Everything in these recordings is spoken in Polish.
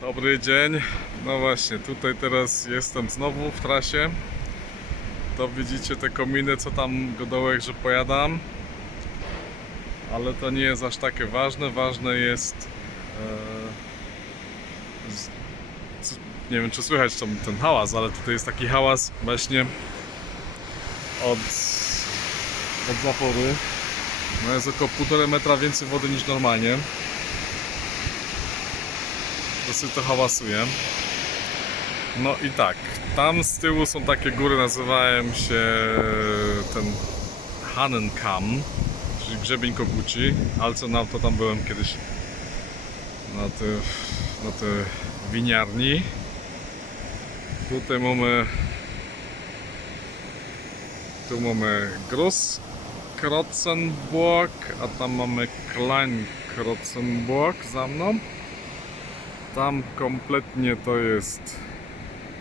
Dobry dzień. No właśnie, tutaj teraz jestem znowu w trasie. To widzicie te kominy, co tam godołek, że pojadam. Ale to nie jest aż takie ważne. Ważne jest... nie wiem, czy słychać ten hałas, ale tutaj jest taki hałas właśnie od zapory. No jest około 1,5 metra więcej wody niż normalnie. Dosyć to hałasuje. No i tak, tam z tyłu są takie góry, nazywają się ten Hanenkam, czyli grzebień koguci, ale co na to tam byłem kiedyś na tej winiarni. Tutaj mamy Großkrotzenburg, a tam mamy Kleinkrotzenburg za mną. Tam kompletnie to jest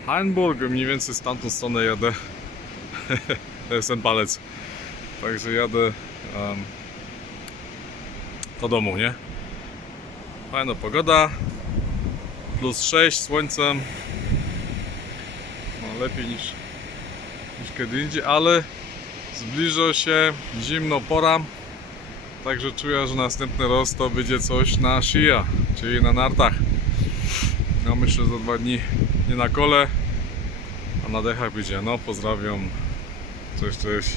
Hainburg, mniej więcej z tamtą stronę jadę. To jest ten palec. Także jadę do domu, nie? Fajna pogoda. +6, słońcem. No, lepiej niż kiedy indziej, ale zbliża się zimno pora. Także czuję, że następny raz to będzie coś na szyja, czyli na nartach. No myślę, że za 2 dni nie na kole, a na dechach będzie. No pozdrawiam. Cześć, cześć.